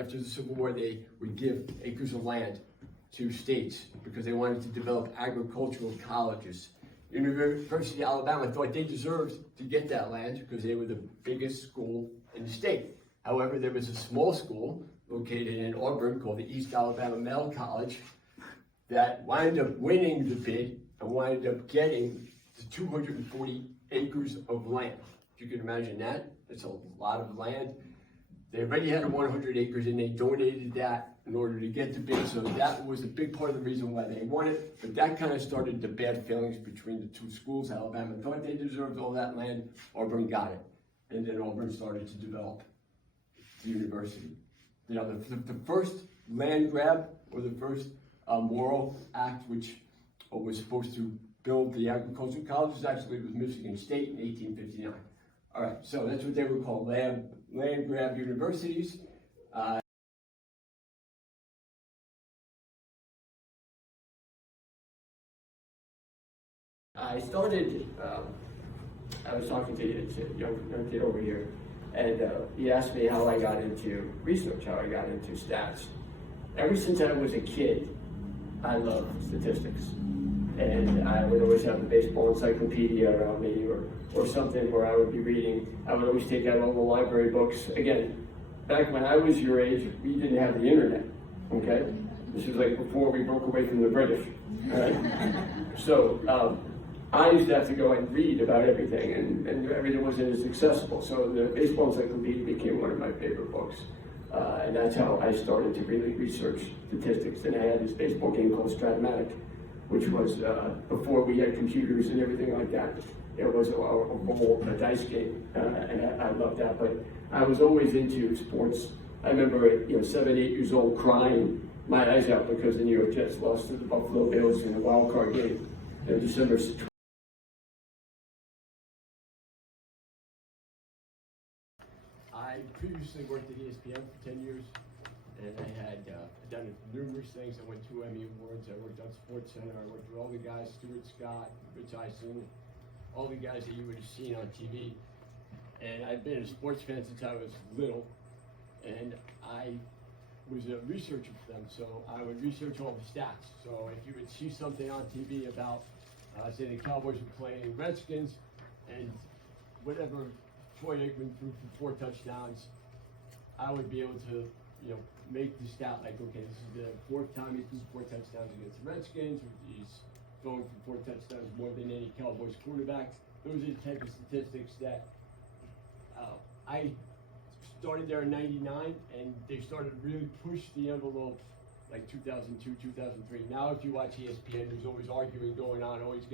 After the Civil War, they would give acres of land to states because they wanted to develop agricultural colleges. University of Alabama thought they deserved to get that land because they were the biggest school in the state. However, there was a small school located in Auburn called the East Alabama Male College that wound up winning the bid and wound up getting the 240 acres of land. If you can imagine that, it's a lot of land. They already had 100 acres and they donated that in order to get the bid. So that was a big part of the reason why they won it. But that kind of started the bad feelings between the two schools. Alabama thought they deserved all that land. Auburn got it. And then Auburn started to develop the university. You know, the first land grab or the first moral act which was supposed to build the agricultural colleges actually was Michigan State in 1859. All right, so that's what they were called, land grab universities. I started, I was talking to a young kid over here, and he asked me how I got into research, how I got into stats. Ever since I was a kid, I love statistics. And I would always have a baseball encyclopedia around me or something where I would be reading. I would always take out all the library books. Again, back when I was your age, we didn't have the internet, okay? This was like before we broke away from the British, all right? So I used to have to go and read about everything, and everything wasn't as accessible. So the baseball encyclopedia became one of my favorite books. And that's how I started to really research statistics. And I had this baseball game called Stratomatic, which was before we had computers and everything like that. It was a ball, a dice game, and I loved that. But I was always into sports. I remember at 7, 8 years old crying my eyes out because the New York Jets lost to the Buffalo Bills in a wild card game in December. I previously worked at ESPN for 10 years. And I had done numerous things. I went to Emmy Awards. I worked on SportsCenter. I worked with all the guys, Stuart Scott, Rich Eisen, all the guys that you would have seen on TV. And I've been a sports fan since I was little. And I was a researcher for them. So I would research all the stats. So if you would see something on TV about, say the Cowboys were playing Redskins, and whatever Troy Aikman threw for 4 touchdowns, I would be able to make the stat like, okay, this is the 4th time he threw 4 touchdowns against the Redskins, or he's throwing for 4 touchdowns more than any Cowboys quarterback. Those are the type of statistics that I started there in '99, and they started to really push the envelope like 2002, 2003. Now if you watch ESPN, there's always arguing going on, always